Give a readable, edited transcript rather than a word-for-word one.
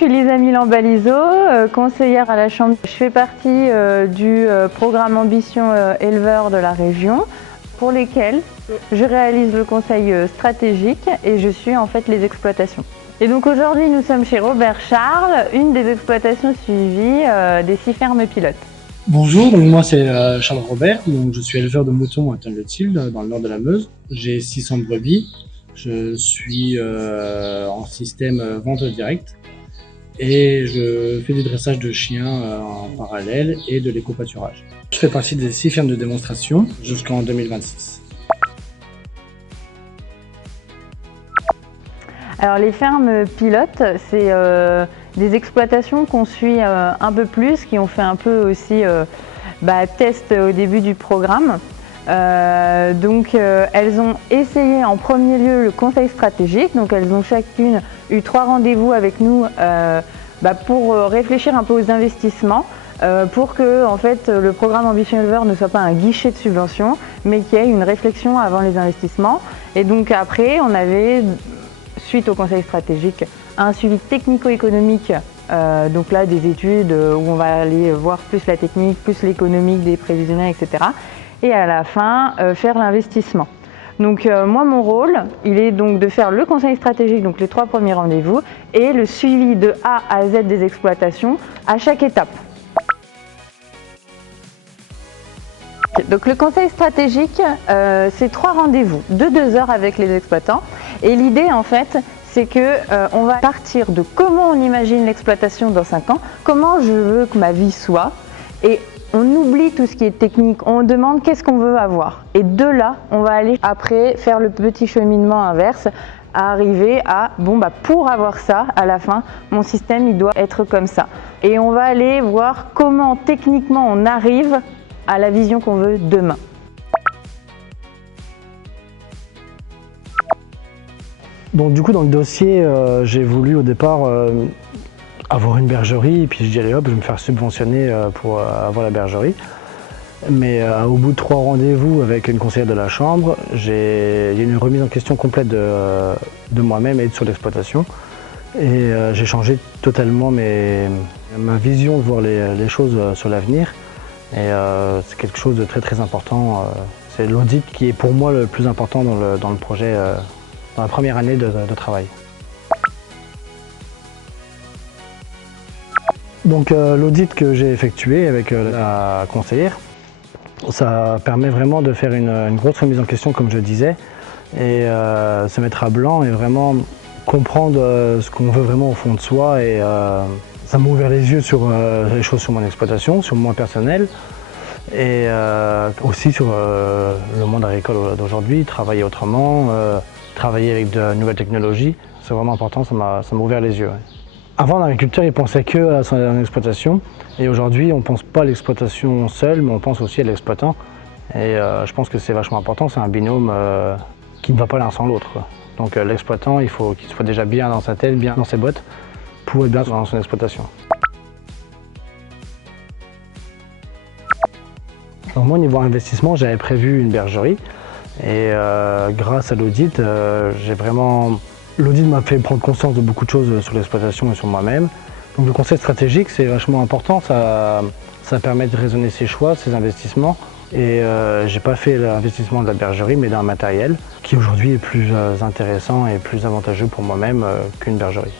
suis Lisa Milan-Balizo, conseillère à la Chambre. Je fais partie du programme Ambition éleveur de la région, pour lesquels je réalise le conseil stratégique et je suis en fait les exploitations. Et donc aujourd'hui, nous sommes chez Robert Charles, une des exploitations suivies des 6 fermes pilotes. Bonjour, donc moi c'est Charles Robert, donc je suis éleveur de moutons à Tonne-le-Tilde, dans le nord de la Meuse. J'ai 600 brebis, je suis en système vente directe et je fais du dressage de chiens en parallèle et de l'éco-pâturage. Je fais partie des 6 fermes de démonstration jusqu'en 2026. Alors les fermes pilotes, c'est des exploitations qu'on suit un peu plus, qui ont fait un peu aussi test au début du programme. Elles ont essayé en premier lieu le conseil stratégique, donc elles ont chacune eu 3 rendez-vous avec nous pour réfléchir un peu aux investissements, pour que en fait, le programme Ambition éleveur ne soit pas un guichet de subvention, mais qu'il y ait une réflexion avant les investissements. Et donc après, on avait, suite au conseil stratégique, un suivi technico-économique, donc là des études où on va aller voir plus la technique, plus l'économique, des prévisionnels, etc. Et à la fin, faire l'investissement. Donc moi, mon rôle, il est donc de faire le conseil stratégique, donc les 3 premiers rendez-vous, et le suivi de A à Z des exploitations à chaque étape. Donc le conseil stratégique, c'est 3 rendez-vous de 2 heures avec les exploitants. Et l'idée, en fait, c'est qu'on va partir de comment on imagine l'exploitation dans 5 ans, comment je veux que ma vie soit, et on oublie tout ce qui est technique, on demande qu'est-ce qu'on veut avoir. Et de là, on va aller après faire le petit cheminement inverse, à arriver à, pour avoir ça, à la fin, mon système, il doit être comme ça. Et on va aller voir comment techniquement on arrive à la vision qu'on veut demain. Donc du coup dans le dossier, j'ai voulu au départ avoir une bergerie et puis je dis allez hop, je vais me faire subventionner pour avoir la bergerie. Mais au bout de 3 rendez-vous avec une conseillère de la Chambre, il y a eu une remise en question complète de moi-même et sur l'exploitation. Et j'ai changé totalement ma vision de voir les choses sur l'avenir. Et c'est quelque chose de très très important. C'est l'audit qui est pour moi le plus important dans le projet, dans la première année de travail. Donc l'audit que j'ai effectué avec la conseillère, ça permet vraiment de faire une grosse remise en question comme je disais et se mettre à blanc et vraiment comprendre ce qu'on veut vraiment au fond de soi et ça m'a ouvert les yeux sur les choses sur mon exploitation, sur moi personnel et aussi sur le monde agricole d'aujourd'hui, travailler autrement, travailler avec de nouvelles technologies, c'est vraiment important, ça m'a ouvert les yeux. Ouais. Avant, l'agriculteur il pensait que à son exploitation et aujourd'hui on ne pense pas à l'exploitation seule mais on pense aussi à l'exploitant et je pense que c'est vachement important, c'est un binôme qui ne va pas l'un sans l'autre. Donc l'exploitant il faut qu'il soit déjà bien dans sa tête, bien dans ses bottes pour être bien dans son exploitation. Donc moi au niveau investissement j'avais prévu une bergerie et grâce à l'audit l'audit m'a fait prendre conscience de beaucoup de choses sur l'exploitation et sur moi-même. Donc le conseil stratégique c'est vachement important, ça permet de raisonner ses choix, ses investissements. Et j'ai pas fait l'investissement de la bergerie mais d'un matériel qui aujourd'hui est plus intéressant et plus avantageux pour moi-même qu'une bergerie.